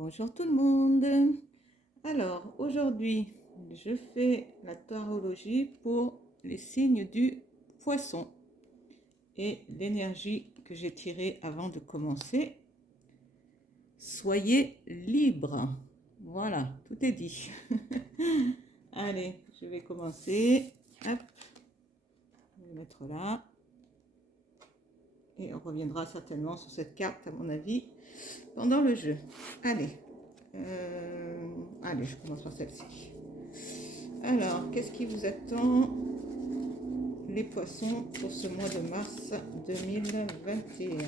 Bonjour tout le monde. Alors aujourd'hui, je fais la tarologie pour les signes du poisson et l'énergie que j'ai tirée avant de commencer. Soyez libres. Voilà, tout est dit. Allez, je vais commencer. Hop, je vais mettre là. Et on reviendra certainement sur cette carte, à mon avis, pendant le jeu. Allez. Allez, je commence par celle-ci. Alors, qu'est-ce qui vous attend, les poissons, pour ce mois de mars 2021?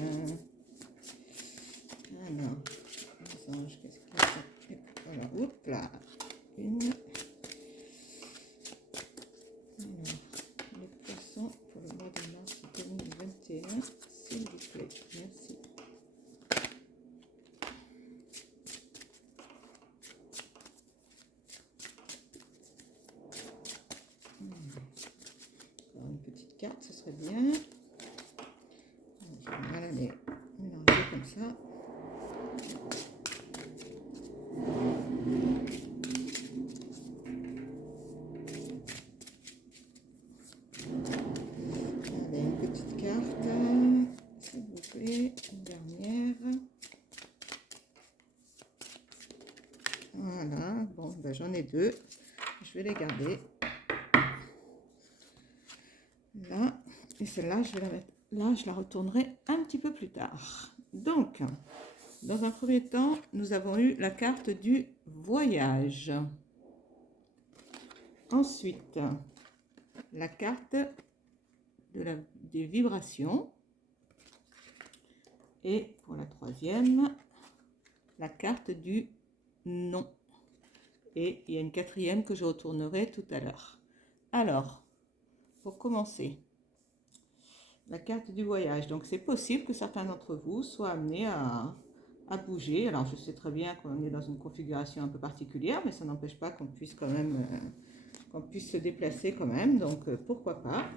Alors, les anges, qu'est-ce qui vous attend? Voilà, oups là. Une. Alors, les poissons pour le mois de mars 2021, s'il vous plaît. Merci. Une petite carte, ce serait bien. Voilà, les mélanger comme ça. Allez, une petite carte, s'il vous plaît, une dernière. Voilà, bon, ben, j'en ai deux. Je vais les garder. Là, et celle-là, je vais la mettre là, je la retournerai un petit peu plus tard. Donc, dans un premier temps, nous avons eu la carte du voyage. Ensuite, la carte des vibrations. Et pour la troisième, la carte du non. Et il y a une quatrième que je retournerai tout à l'heure. Alors, pour commencer, la carte du voyage. Donc, c'est possible que certains d'entre vous soient amenés à bouger. Alors, je sais très bien qu'on est dans une configuration un peu particulière, mais ça n'empêche pas qu'on puisse quand même, qu'on puisse se déplacer quand même. Donc, pourquoi pas.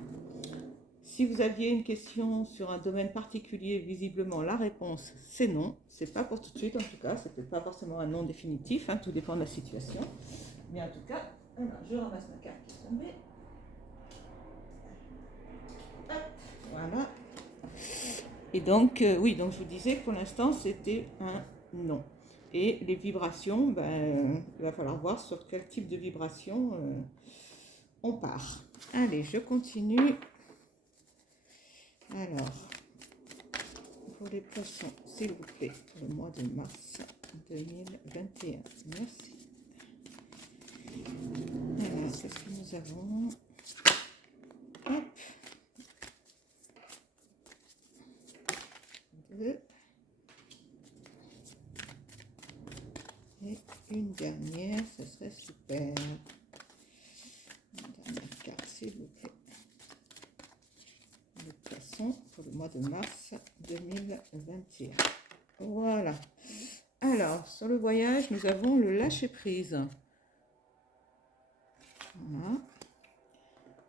Si vous aviez une question sur un domaine particulier, visiblement, la réponse, c'est non. C'est pas pour tout de suite, en tout cas. C'est peut-être pas forcément un non définitif. Hein, tout dépend de la situation. Mais en tout cas, alors, je ramasse ma carte qui est tombée. Voilà. Et donc, oui, donc je vous disais que pour l'instant, c'était un non. Et les vibrations, ben, il va falloir voir sur quel type de vibration on part. Allez, je continue. Alors, pour les poissons, s'il vous plaît, pour le mois de mars 2021. Merci. Alors, qu'est-ce que nous avons? Hop. Deux. Et une dernière, ce serait super. Une dernière carte, s'il vous plaît. Les poissons pour le mois de mars 2021. Voilà. Alors, sur le voyage, nous avons le lâcher-prise. Voilà.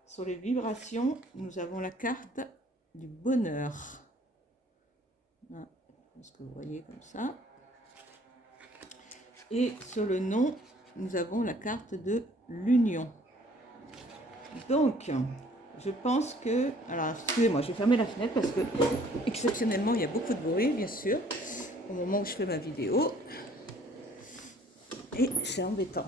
Sur les vibrations, nous avons la carte du bonheur. Voilà. Est-ce que vous voyez comme ça? Et sur le non, nous avons la carte de l'union. Donc, je pense que... Alors, excusez-moi, je vais fermer la fenêtre parce que, exceptionnellement, il y a beaucoup de bruit, bien sûr, au moment où je fais ma vidéo. Et c'est embêtant.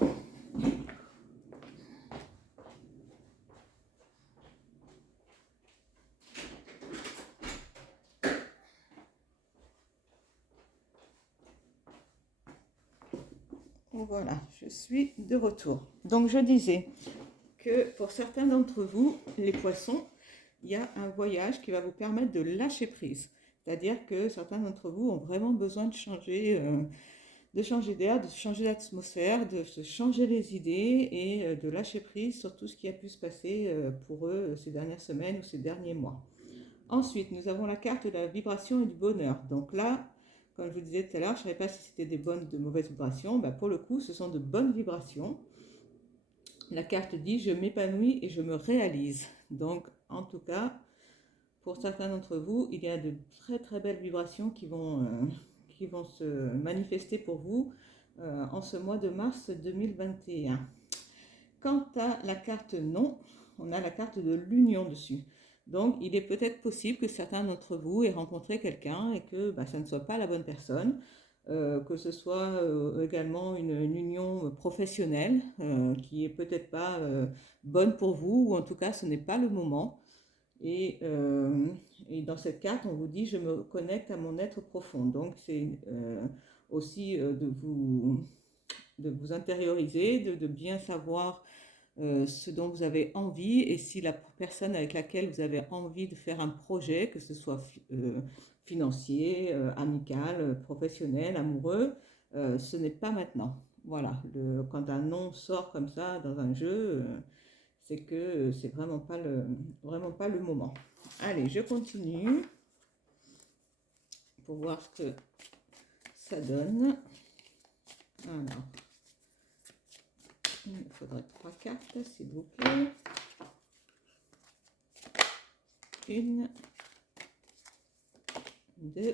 Voilà, je suis de retour. Donc, je disais que pour certains d'entre vous, les poissons, il y a un voyage qui va vous permettre de lâcher prise. C'est-à-dire que certains d'entre vous ont vraiment besoin de changer d'air, de changer d'atmosphère, de se changer les idées et de lâcher prise sur tout ce qui a pu se passer pour eux ces dernières semaines ou ces derniers mois. Ensuite, nous avons la carte de la vibration et du bonheur. Donc là, comme je vous disais tout à l'heure, je ne savais pas si c'était des bonnes ou de mauvaises vibrations. Ben, pour le coup, ce sont de bonnes vibrations. La carte dit « Je m'épanouis et je me réalise ». Donc, en tout cas, pour certains d'entre vous, il y a de très très belles vibrations qui vont qui vont se manifester pour vous en ce mois de mars 2021. Quant à la carte non, on a la carte de l'union dessus. Donc, il est peut-être possible que certains d'entre vous aient rencontré quelqu'un et que ça ne soit pas la bonne personne, que ce soit également une union professionnelle qui est peut-être pas bonne pour vous, ou en tout cas, ce n'est pas le moment. Et dans cette carte, on vous dit, je me connecte à mon être profond. Donc, c'est aussi de vous intérioriser, de bien savoir ce dont vous avez envie, et si la personne avec laquelle vous avez envie de faire un projet, que ce soit financier, amical, professionnel, amoureux, ce n'est pas maintenant. Voilà, quand un nom sort comme ça dans un jeu, c'est que c'est vraiment pas le moment. Allez, je continue pour voir ce que ça donne. Alors, il me faudrait 3 cartes, s'il vous plaît. 1, 2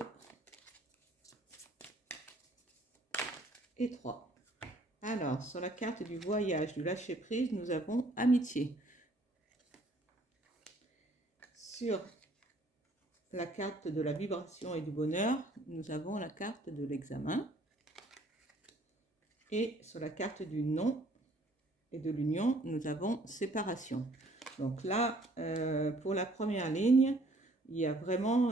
et 3. Alors, sur la carte du voyage, du lâcher-prise, nous avons amitié. Sur la carte de la vibration et du bonheur, nous avons la carte de l'examen. Et sur la carte du non et de l'union, nous avons séparation. Donc là, pour la première ligne, il y a vraiment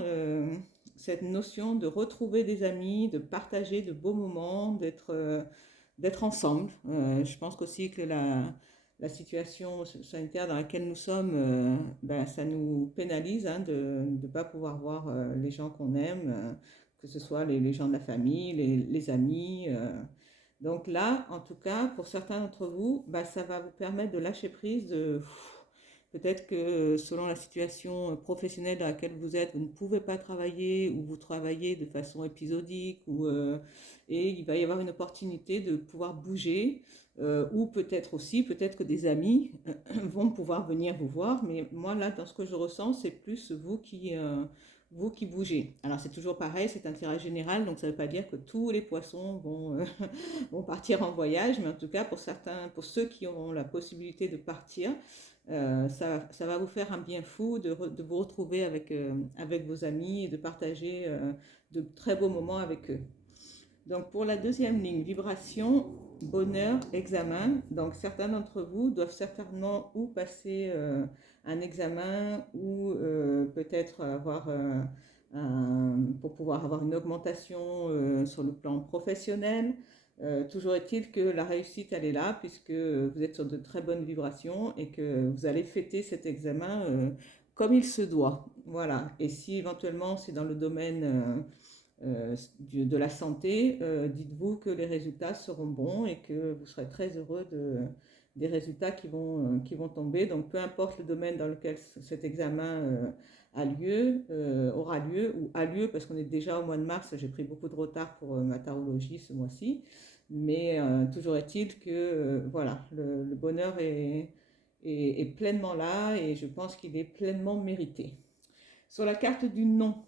cette notion de retrouver des amis, de partager de beaux moments, d'être ensemble. Je pense qu'aussi que la situation sanitaire dans laquelle nous sommes, ça nous pénalise de ne pas pouvoir voir les gens qu'on aime, que ce soit les gens de la famille, les amis. Donc là, en tout cas, pour certains d'entre vous, ça va vous permettre de lâcher prise. Peut-être que selon la situation professionnelle dans laquelle vous êtes, vous ne pouvez pas travailler, ou vous travaillez de façon épisodique, et il va y avoir une opportunité de pouvoir bouger, ou peut-être que des amis vont pouvoir venir vous voir. Mais moi, là, dans ce que je ressens, c'est plus vous qui bougez. Alors, c'est toujours pareil, c'est un tirage général, donc ça ne veut pas dire que tous les poissons vont partir en voyage, mais en tout cas, pour ceux qui auront la possibilité de partir, ça va vous faire un bien fou de vous retrouver avec vos amis et de partager de très beaux moments avec eux. Donc, pour la deuxième ligne, vibration, bonheur, examen. Donc, certains d'entre vous doivent certainement ou passer un examen, ou peut-être pour pouvoir avoir une augmentation sur le plan professionnel. Toujours est-il que la réussite, elle est là, puisque vous êtes sur de très bonnes vibrations et que vous allez fêter cet examen comme il se doit. Voilà. Et si éventuellement c'est dans le domaine de la santé, dites-vous que les résultats seront bons et que vous serez très heureux des résultats qui vont tomber. Donc peu importe le domaine dans lequel cet examen aura lieu ou a lieu, parce qu'on est déjà au mois de mars, j'ai pris beaucoup de retard pour ma tarologie ce mois-ci, mais toujours est-il que voilà, le bonheur est pleinement là, et je pense qu'il est pleinement mérité. Sur la carte du non,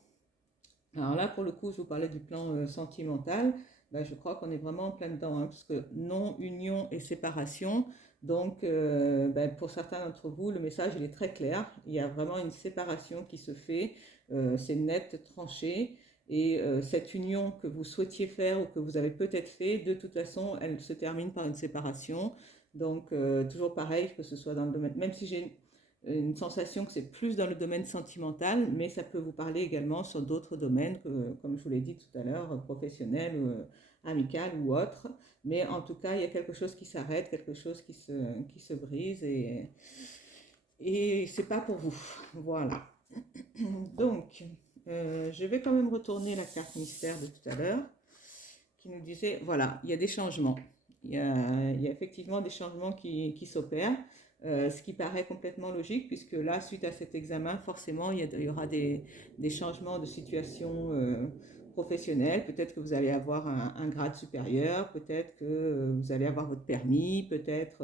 alors là, pour le coup, je vous parlais du plan sentimental. Je crois qu'on est vraiment en plein dedans, parce que non, union et séparation. Donc, pour certains d'entre vous, le message, il est très clair. Il y a vraiment une séparation qui se fait. C'est net, tranché. Et cette union que vous souhaitiez faire, ou que vous avez peut-être fait, de toute façon, elle se termine par une séparation. Donc, toujours pareil, que ce soit dans le domaine, même si j'ai une sensation que c'est plus dans le domaine sentimental, mais ça peut vous parler également sur d'autres domaines, comme je vous l'ai dit tout à l'heure, professionnel, amical ou autre. Mais en tout cas, il y a quelque chose qui s'arrête, quelque chose qui se brise, et c'est pas pour vous. Voilà. Donc, je vais quand même retourner la carte mystère de tout à l'heure, qui nous disait, voilà, il y a des changements. Il y a effectivement des changements qui s'opèrent. Ce qui paraît complètement logique, puisque là, suite à cet examen, forcément, il y aura des changements de situation professionnelle. Peut-être que vous allez avoir un grade supérieur, peut-être que vous allez avoir votre permis, peut-être,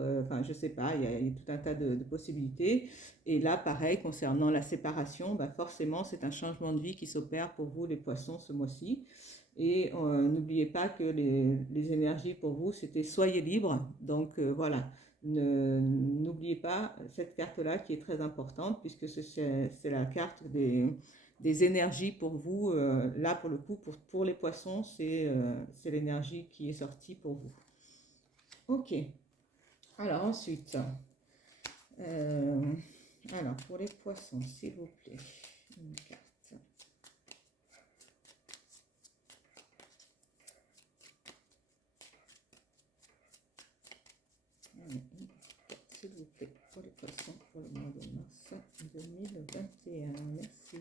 je ne sais pas, il y a tout un tas de possibilités. Et là, pareil, concernant la séparation, forcément, c'est un changement de vie qui s'opère pour vous, les poissons, ce mois-ci. Et n'oubliez pas que les énergies pour vous, c'était soyez libre. Donc voilà, n'oubliez pas cette carte-là qui est très importante puisque c'est la carte des énergies pour vous. Là, pour le coup, pour les poissons, c'est l'énergie qui est sortie pour vous. Ok, alors ensuite, euh, alors pour les poissons, s'il vous plaît, une carte. S'il vous plaît, pour les poissons, pour le mois de mars 2021. Merci.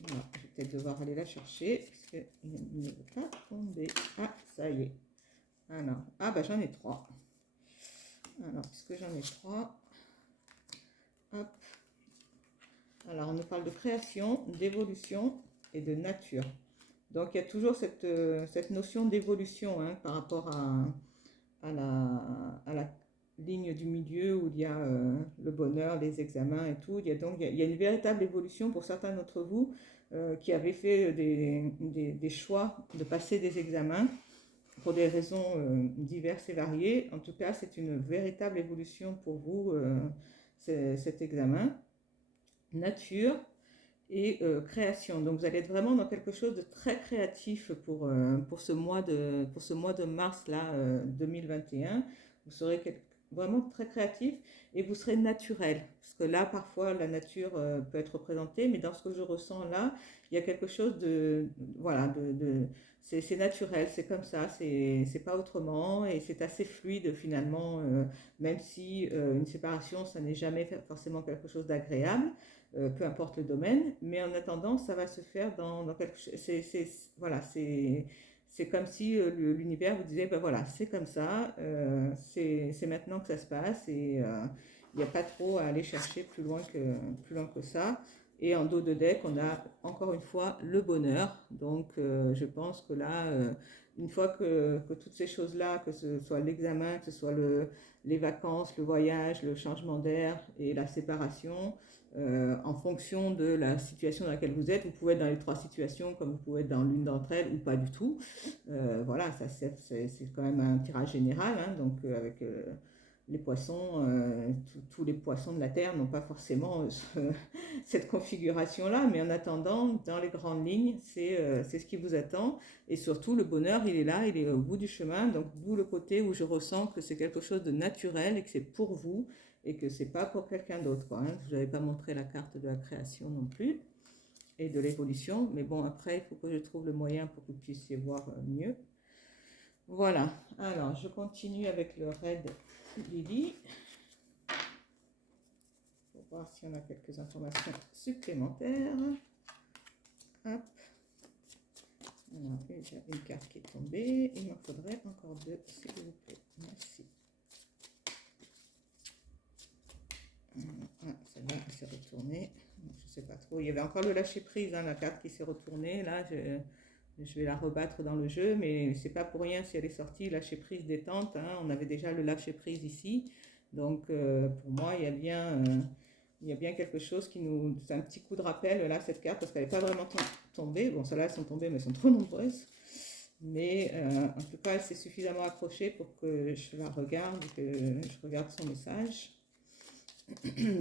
Voilà, je vais peut-être devoir aller la chercher, parce qu'il ne veut pas tomber. Ah, ça y est. Alors, ah bah j'en ai 3. Alors, puisque j'en ai 3, hop. Alors, on nous parle de création, d'évolution et de nature. Donc, il y a toujours cette notion d'évolution hein, par rapport à la ligne du milieu où il y a le bonheur, les examens et tout. Il y a une véritable évolution pour certains d'entre vous qui avaient fait des choix de passer des examens pour des raisons diverses et variées. En tout cas, c'est une véritable évolution pour vous, cet examen. Nature et création. Donc vous allez être vraiment dans quelque chose de très créatif pour ce mois de mars là, 2021. Vous serez vraiment très créatif et vous serez naturel. Parce que là, parfois, la nature peut être représentée, mais dans ce que je ressens là, il y a quelque chose voilà, c'est naturel, c'est comme ça, c'est pas autrement et c'est assez fluide finalement, même si une séparation, ça n'est jamais forcément quelque chose d'agréable. Peu importe le domaine, mais en attendant, ça va se faire dans quelque chose. Voilà, c'est comme si l'univers vous disait, ben voilà, c'est comme ça, c'est maintenant que ça se passe et il n'y a pas trop à aller chercher plus loin que ça. Et en dos de deck, on a encore une fois le bonheur. Donc, je pense que là, une fois que toutes ces choses-là, que ce soit l'examen, que ce soit les vacances, le voyage, le changement d'air et la séparation, en fonction de la situation dans laquelle vous êtes. Vous pouvez être dans les 3 situations comme vous pouvez être dans l'une d'entre elles ou pas du tout. Voilà, ça c'est quand même un tirage général, hein, donc avec les poissons, tous les poissons de la Terre n'ont pas forcément cette configuration-là, mais en attendant, dans les grandes lignes, c'est ce qui vous attend. Et surtout, le bonheur, il est là, il est au bout du chemin, donc d'où le côté où je ressens que c'est quelque chose de naturel et que c'est pour vous et que c'est pas pour quelqu'un d'autre, quoi, hein. Je n'avais pas montré la carte de la création non plus et de l'évolution, mais bon, après, il faut que je trouve le moyen pour que vous puissiez voir mieux. Voilà, alors je continue avec le Red Lily pour voir si on a quelques informations supplémentaires. Hop. Alors, déjà une carte qui est tombée, il m'en faudrait encore 2, s'il vous plaît. Merci. Ah, celle-là, elle s'est retournée. Je sais pas trop. Il y avait encore le lâcher prise, hein, la carte qui s'est retournée. Là, je vais la rebattre dans le jeu, mais c'est pas pour rien si elle est sortie. Lâcher prise détente. Hein, on avait déjà le lâcher prise ici. Donc, pour moi, il y a bien quelque chose qui nous. C'est un petit coup de rappel, là, cette carte, parce qu'elle n'est pas vraiment tombée. Bon, celles-là, elles sont tombées, mais elles sont trop nombreuses. Mais en tout cas, elle s'est suffisamment accrochée pour que je la regarde, que je regarde son message.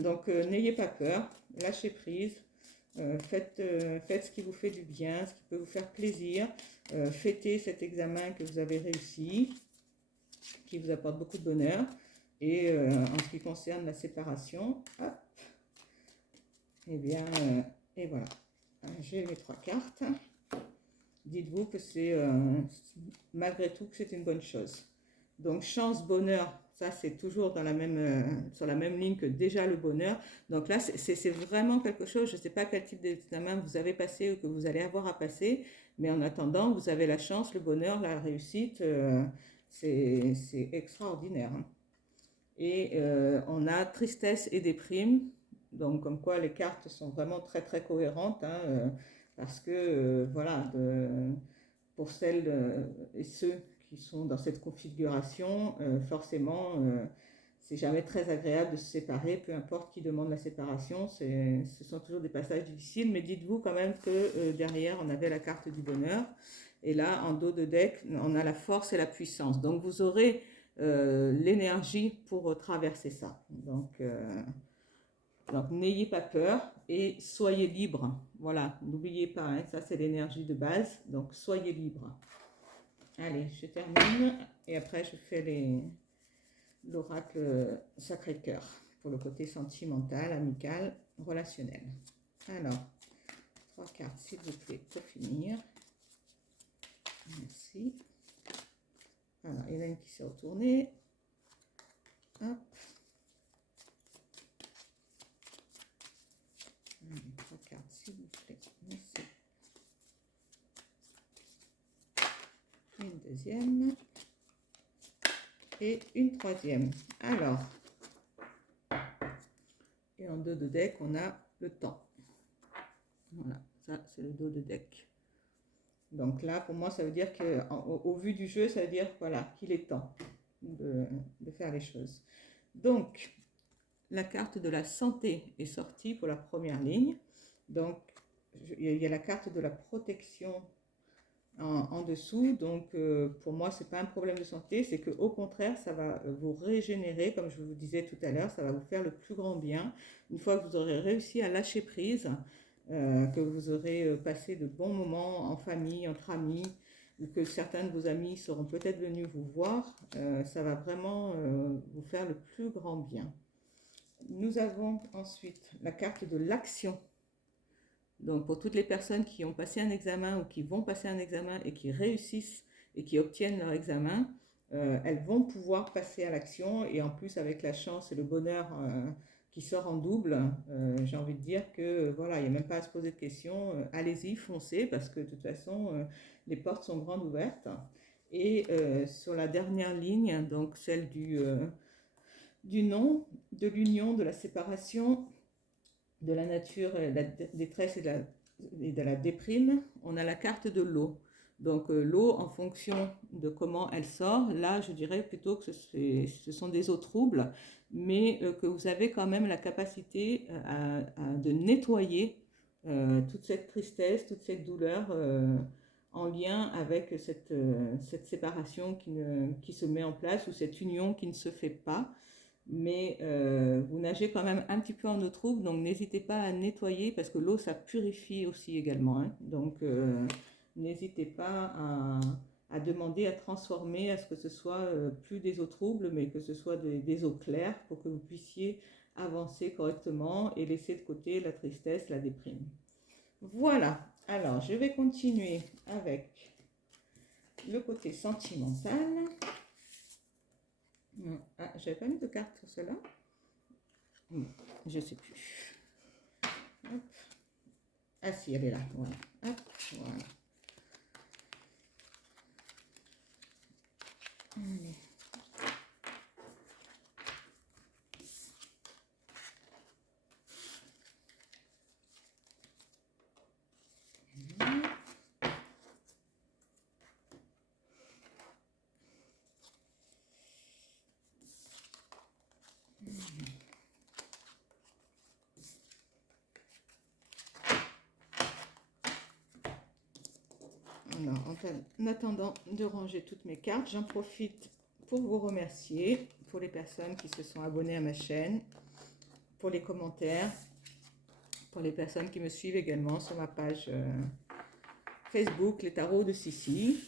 Donc, n'ayez pas peur, lâchez prise, faites ce qui vous fait du bien, ce qui peut vous faire plaisir, fêtez cet examen que vous avez réussi, qui vous apporte beaucoup de bonheur. Et en ce qui concerne la séparation, hop, et bien, et voilà, j'ai mes 3 cartes. Dites-vous que c'est, malgré tout, que c'est une bonne chose. Donc, chance, bonheur, ça c'est toujours dans sur la même ligne que déjà le bonheur. Donc là, c'est vraiment quelque chose, je ne sais pas quel type d'examen vous avez passé ou que vous allez avoir à passer, mais en attendant, vous avez la chance, le bonheur, la réussite, c'est extraordinaire, hein. Et on a tristesse et déprime, donc comme quoi les cartes sont vraiment très très cohérentes, hein, parce que voilà, pour celles et ceux qui sont dans cette configuration, forcément, c'est jamais très agréable de se séparer, peu importe qui demande la séparation, ce sont toujours des passages difficiles, mais dites-vous quand même que derrière, on avait la carte du bonheur, et là, en dos de deck, on a la force et la puissance. Donc, vous aurez l'énergie pour traverser ça. Donc n'ayez pas peur et soyez libre. Voilà, n'oubliez pas, hein, ça c'est l'énergie de base, donc soyez libre. Allez, je termine et après je fais l'oracle Sacré-Cœur pour le côté sentimental, amical, relationnel. Alors, 3 cartes s'il vous plaît pour finir. Merci. Alors, il y en a une qui s'est retournée. Hop. 3 cartes s'il vous plaît. Merci. Une deuxième. Et une troisième. Alors, et en dos de deck, on a le temps. Voilà, ça c'est le dos de deck. Donc là, pour moi, ça veut dire qu'au vu du jeu, ça veut dire voilà, qu'il est temps de faire les choses. Donc, la carte de la santé est sortie pour la première ligne. Donc, il y a la carte de la protection en dessous. Donc, pour moi, ce n'est pas un problème de santé. C'est qu'au contraire, ça va vous régénérer. Comme je vous disais tout à l'heure, ça va vous faire le plus grand bien. Une fois que vous aurez réussi à lâcher prise, que vous aurez passé de bons moments en famille, entre amis, ou que certains de vos amis seront peut-être venus vous voir, ça va vraiment vous faire le plus grand bien. Nous avons ensuite la carte de l'action. Donc pour toutes les personnes qui ont passé un examen ou qui vont passer un examen et qui réussissent et qui obtiennent leur examen, elles vont pouvoir passer à l'action et en plus avec la chance et le bonheur qui sort en double, j'ai envie de dire que voilà, il n'y a même pas à se poser de questions, allez-y, foncez parce que de toute façon les portes sont grandes ouvertes. Et sur la dernière ligne, donc celle du non, de l'union, de la séparation, de la nature, de la détresse et de la déprime, on a la carte de l'eau. Donc l'eau, en fonction de comment elle sort, là je dirais plutôt que ce sont des eaux troubles, mais que vous avez quand même la capacité de nettoyer toute cette tristesse, toute cette douleur en lien avec cette séparation qui se met en place ou cette union qui ne se fait pas. Mais vous nagez quand même un petit peu en eau trouble, donc n'hésitez pas à nettoyer parce que l'eau ça purifie aussi également, hein. Donc n'hésitez pas à demander à transformer, à ce que ce soit plus des eaux troubles, mais que ce soit des eaux claires pour que vous puissiez avancer correctement et laisser de côté la tristesse, la déprime. Voilà, alors je vais continuer avec le côté sentimental. Ah, j'avais pas mis de carte sur cela. Je sais plus. Hop. Ah si, elle est là. Voilà. Hop, voilà. Allez. Alors, en attendant de ranger toutes mes cartes, j'en profite pour vous remercier, pour les personnes qui se sont abonnées à ma chaîne, pour les commentaires, pour les personnes qui me suivent également sur ma page Facebook, les tarots de Sissi.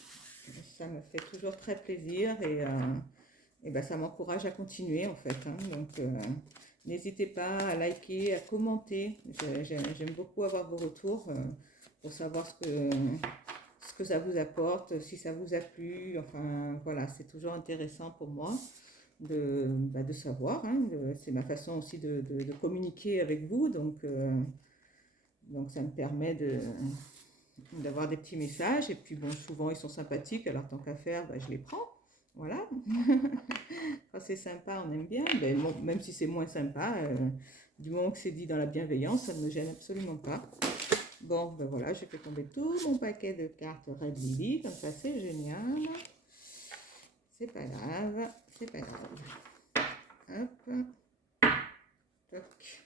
Ça me fait toujours très plaisir et ben, ça m'encourage à continuer en fait, hein. Donc, n'hésitez pas à liker, à commenter. J'aime beaucoup avoir vos retours pour savoir ce que ça vous apporte, si ça vous a plu. Enfin, voilà, c'est toujours intéressant pour moi de savoir, hein. C'est ma façon aussi de communiquer avec vous. Donc ça me permet d'avoir des petits messages. Et puis, bon, souvent, ils sont sympathiques. Alors, tant qu'à faire, ben, je les prends. Voilà. Quand c'est sympa, on aime bien. Mais bon, même si c'est moins sympa, du moment que c'est dit dans la bienveillance, ça ne me gêne absolument pas. Bon, ben voilà, j'ai fait tomber tout mon paquet de cartes Red Lily. Comme ça, c'est génial. C'est pas grave. C'est pas grave. Hop. Toc.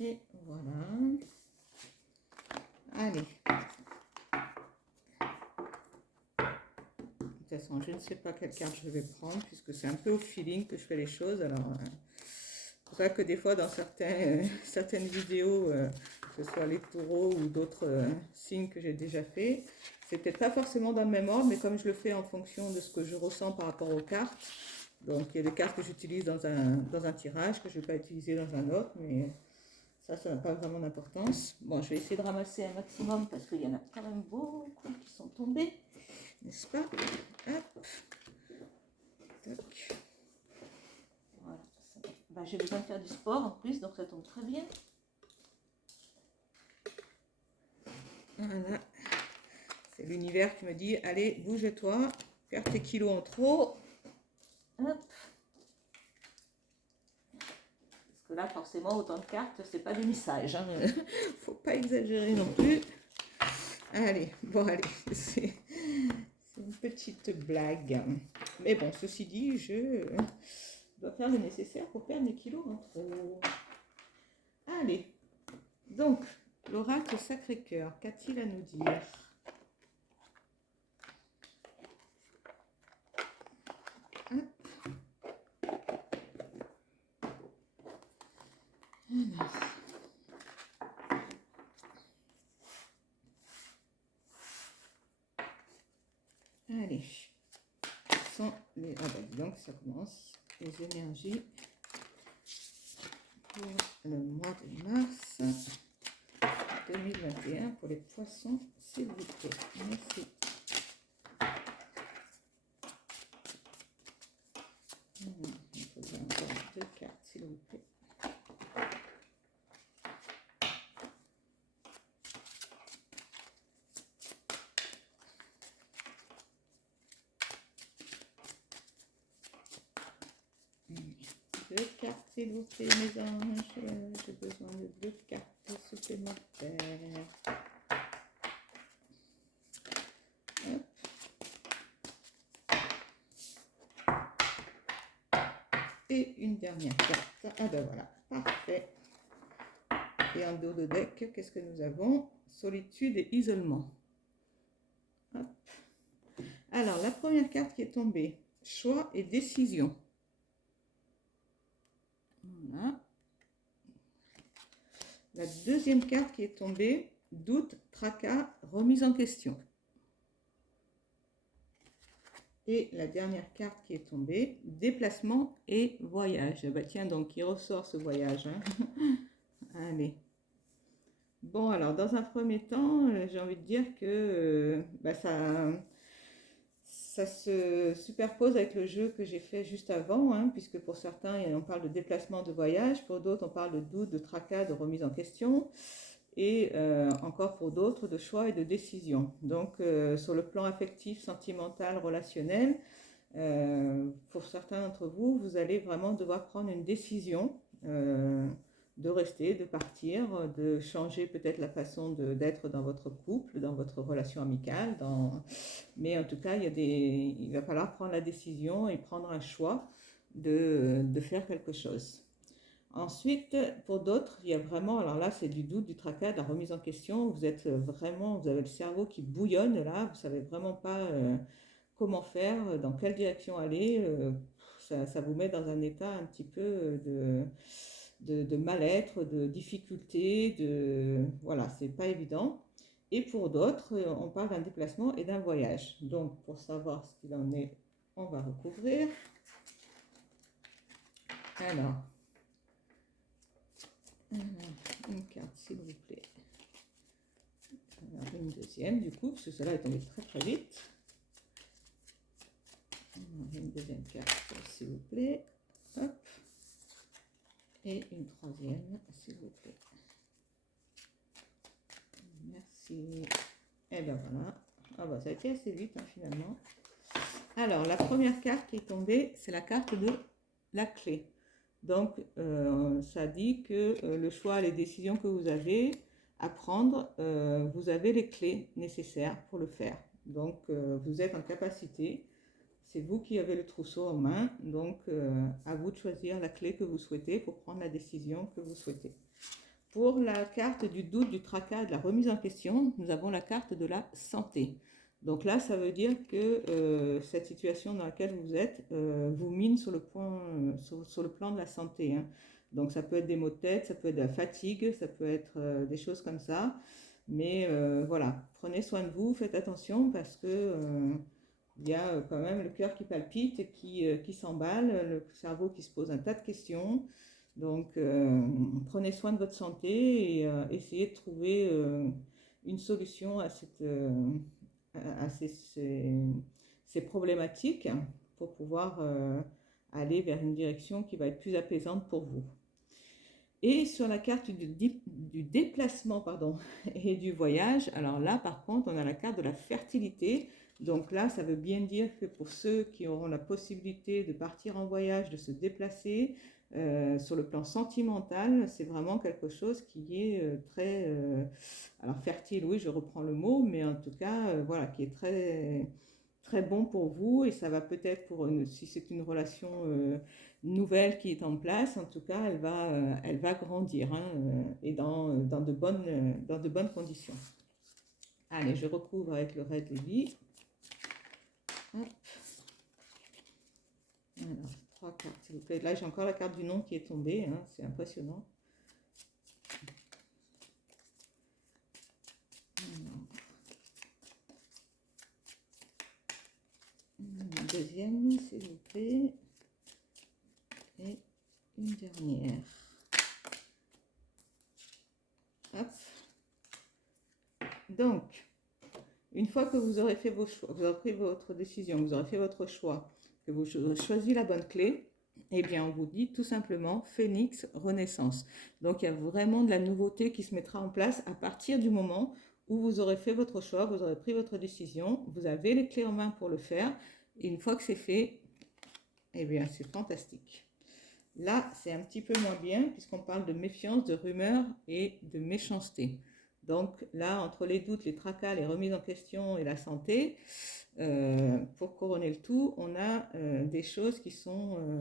Et voilà. Allez. De toute façon, je ne sais pas quelle carte je vais prendre puisque c'est un peu au feeling que je fais les choses. Alors, c'est pour ça que des fois, dans certaines vidéos, que ce soit les taureaux ou d'autres signes que j'ai déjà fait, c'est peut-être pas forcément dans le même ordre, mais comme je le fais en fonction de ce que je ressens par rapport aux cartes. Donc, il y a des cartes que j'utilise dans un tirage que je ne vais pas utiliser dans un autre, mais ça n'a pas vraiment d'importance. Bon, je vais essayer de ramasser un maximum parce qu'il y en a quand même beaucoup qui sont tombés, n'est-ce pas? Hop. Toc. Voilà. Ben, j'ai besoin de faire du sport en plus, donc ça tombe très bien. Voilà. C'est l'univers qui me dit, allez, bouge-toi, perds tes kilos en trop. Hop. Parce que là, forcément, autant de cartes, c'est pas des messages. Hein. Faut pas exagérer non plus. Allez, bon, allez, c'est une petite blague. Mais bon, ceci dit, je dois faire le nécessaire pour perdre mes kilos en trop. Allez, donc, l'oracle Sacré-Cœur, qu'a-t-il à nous dire? Allez, sont les... Ah ben donc ça commence, les énergies pour le mois de mars 2021 pour les poissons, s'il vous plaît. Merci. Il faut bien encore 2 cartes, s'il vous plaît. Deux cartes, s'il vous plaît, mes anges. J'ai besoin de 2 cartes supplémentaires. Hop. Et une dernière carte. Ah ben voilà, parfait. Et en dos de deck, qu'est-ce que nous avons? Solitude et isolement. Hop. Alors, la première carte qui est tombée, choix et décision. Voilà. La deuxième carte qui est tombée, doute, tracas, remise en question. Et la dernière carte qui est tombée, déplacement et voyage. Bah tiens, donc il ressort ce voyage. Hein. Allez. Bon, alors dans un premier temps, j'ai envie de dire que ça se superpose avec le jeu que j'ai fait juste avant, hein, puisque pour certains, on parle de déplacement, de voyage, pour d'autres, on parle de doute, de tracas, de remise en question, et encore pour d'autres, de choix et de décision. Donc, sur le plan affectif, sentimental, relationnel, pour certains d'entre vous, vous allez vraiment devoir prendre une décision de rester, de partir, de changer peut-être la façon d'être dans votre couple, dans votre relation amicale. Mais en tout cas, il va falloir prendre la décision et prendre un choix de faire quelque chose. Ensuite, pour d'autres, il y a vraiment, alors là, c'est du doute, du tracas, de la remise en question. Vous êtes vraiment, vous avez le cerveau qui bouillonne là, vous savez vraiment pas comment faire, dans quelle direction aller. Ça vous met dans un état un petit peu de mal-être, de difficulté, voilà, c'est pas évident. Et pour d'autres, on parle d'un déplacement et d'un voyage. Donc, pour savoir ce qu'il en est, on va recouvrir. Alors, une carte, s'il vous plaît. Alors, une deuxième, du coup, parce que celle-là est tombée très très vite. Une deuxième carte, s'il vous plaît. Hop. Et une troisième, s'il vous plaît. Merci. Et ben voilà. Ah bah ça a été assez vite hein, finalement. Alors la première carte qui est tombée, c'est la carte de la clé. Donc ça dit que le choix, les décisions que vous avez à prendre, vous avez les clés nécessaires pour le faire. Donc vous êtes en capacité, c'est vous qui avez le trousseau en main, donc à vous de choisir la clé que vous souhaitez pour prendre la décision que vous souhaitez. Pour la carte du doute, du tracas et de la remise en question, nous avons la carte de la santé. Donc là, ça veut dire que cette situation dans laquelle vous êtes vous mine sur le plan de la santé, hein. Donc ça peut être des maux de tête, ça peut être de la fatigue, ça peut être des choses comme ça. Mais voilà, prenez soin de vous, faites attention parce que il y a quand même le cœur qui palpite et qui s'emballe, le cerveau qui se pose un tas de questions. Donc, prenez soin de votre santé et essayez de trouver une solution à ces problématiques pour pouvoir aller vers une direction qui va être plus apaisante pour vous. Et sur la carte du déplacement pardon, et du voyage, alors là par contre on a la carte de la fertilité. Donc là ça veut bien dire que pour ceux qui auront la possibilité de partir en voyage, de se déplacer, sur le plan sentimental, c'est vraiment quelque chose qui est très... alors fertile, oui je reprends le mot, mais en tout cas voilà, qui est très, très bon pour vous. Et ça va peut-être si c'est une relation nouvelle qui est en place, en tout cas elle va grandir, hein, et dans de bonnes conditions. Allez, je recouvre avec le Red Lily. Hop. Alors, 3 cartes s'il vous plaît. Là j'ai encore la carte du nom qui est tombée, hein, c'est impressionnant. Une deuxième s'il vous plaît. Et une dernière. Hop. Donc, une fois que vous aurez fait vos choix, vous aurez pris votre décision, vous aurez fait votre choix, que vous aurez choisi la bonne clé, eh bien, on vous dit tout simplement Phénix Renaissance. Donc, il y a vraiment de la nouveauté qui se mettra en place à partir du moment où vous aurez fait votre choix, vous aurez pris votre décision, vous avez les clés en main pour le faire. Et une fois que c'est fait, eh bien, c'est fantastique. Là, c'est un petit peu moins bien puisqu'on parle de méfiance, de rumeurs et de méchanceté. Donc là, entre les doutes, les tracas, les remises en question et la santé, pour couronner le tout, on a des choses qui sont...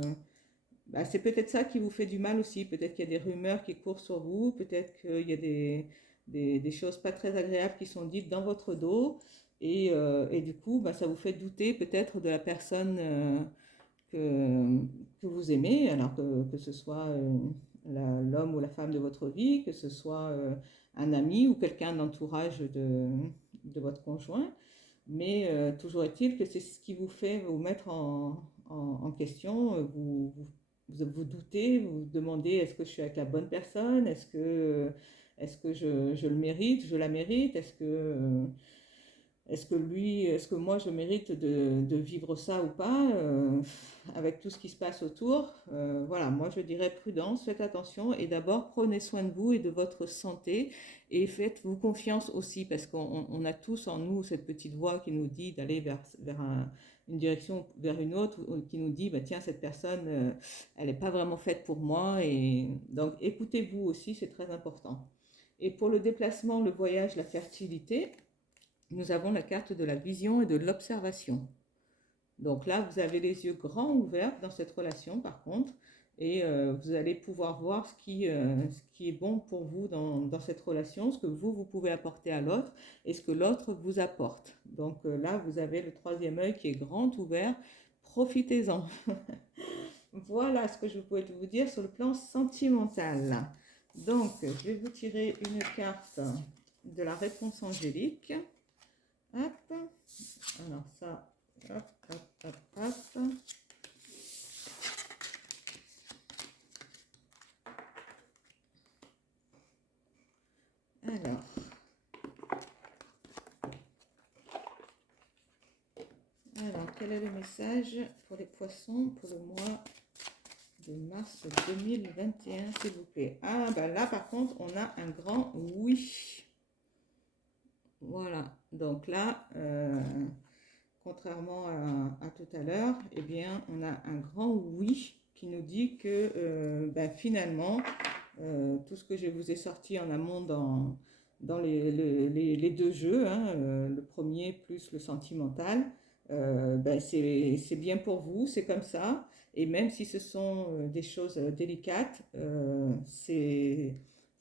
c'est peut-être ça qui vous fait du mal aussi. Peut-être qu'il y a des rumeurs qui courent sur vous, peut-être qu'il y a des choses pas très agréables qui sont dites dans votre dos. Et du coup, ça vous fait douter peut-être de la personne que vous aimez, alors que ce soit l'homme ou la femme de votre vie, que ce soit un ami ou quelqu'un d'entourage de votre conjoint. Mais toujours est-il que c'est ce qui vous fait vous mettre en question, vous doutez, vous vous demandez est-ce que je suis avec la bonne personne, est-ce que je le mérite, je la mérite, est-ce que moi je mérite de vivre ça ou pas, avec tout ce qui se passe autour. Voilà, moi je dirais prudence, faites attention et d'abord prenez soin de vous et de votre santé et faites-vous confiance aussi parce qu'on a tous en nous cette petite voix qui nous dit d'aller vers une direction, vers une autre, qui nous dit tiens cette personne elle n'est pas vraiment faite pour moi, et donc écoutez-vous aussi, c'est très important. Et pour le déplacement, le voyage, la fertilité, nous avons la carte de la vision et de l'observation. Donc là, vous avez les yeux grands ouverts dans cette relation, par contre, et vous allez pouvoir voir ce qui est bon pour vous dans cette relation, ce que vous pouvez apporter à l'autre et ce que l'autre vous apporte. Donc là, vous avez le troisième œil qui est grand ouvert. Profitez-en. Voilà ce que je pouvais vous dire sur le plan sentimental. Donc, je vais vous tirer une carte de la réponse angélique. Hop, alors ça, hop, hop, hop, hop. Alors, quel est le message pour les poissons pour le mois de mars 2021, s'il vous plaît? Ah, là, par contre, on a un grand oui. Voilà, donc là, contrairement à tout à l'heure, eh bien, on a un grand oui qui nous dit que finalement, tout ce que je vous ai sorti en amont dans les deux jeux, hein, le premier plus le sentimental, c'est bien pour vous, c'est comme ça. Et même si ce sont des choses délicates, c'est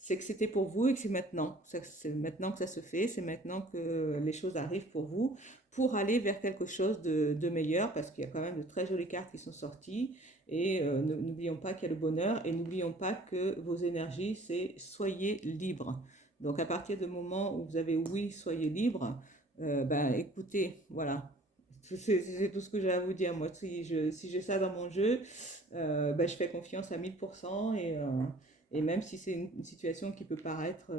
que c'était pour vous et que c'est maintenant. C'est maintenant que ça se fait, c'est maintenant que les choses arrivent pour vous, pour aller vers quelque chose de meilleur, parce qu'il y a quand même de très jolies cartes qui sont sorties. Et n'oublions pas qu'il y a le bonheur, et n'oublions pas que vos énergies, c'est soyez libre. Donc à partir du moment où vous avez oui, soyez libre, ben écoutez, voilà, c'est tout ce que j'ai à vous dire. Moi, si j'ai ça dans mon jeu, ben, je fais confiance à 1000%. Et même si c'est une situation qui peut paraître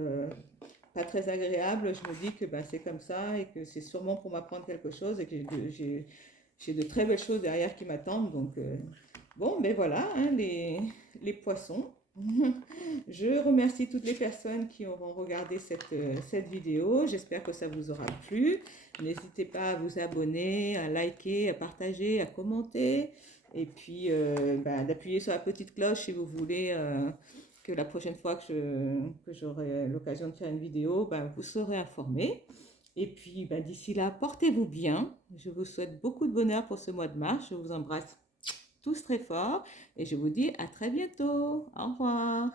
pas très agréable, je me dis que ben, c'est comme ça et que c'est sûrement pour m'apprendre quelque chose et que j'ai de très belles choses derrière qui m'attendent. Donc, bon, ben voilà, hein, les poissons. Je remercie toutes les personnes qui auront regardé cette vidéo. J'espère que ça vous aura plu. N'hésitez pas à vous abonner, à liker, à partager, à commenter. Et puis d'appuyer sur la petite cloche si vous voulez que la prochaine fois que j'aurai l'occasion de faire une vidéo, vous serez informé. Et puis d'ici là, portez-vous bien. Je vous souhaite beaucoup de bonheur pour ce mois de mars. Je vous embrasse tous très fort et je vous dis à très bientôt. Au revoir.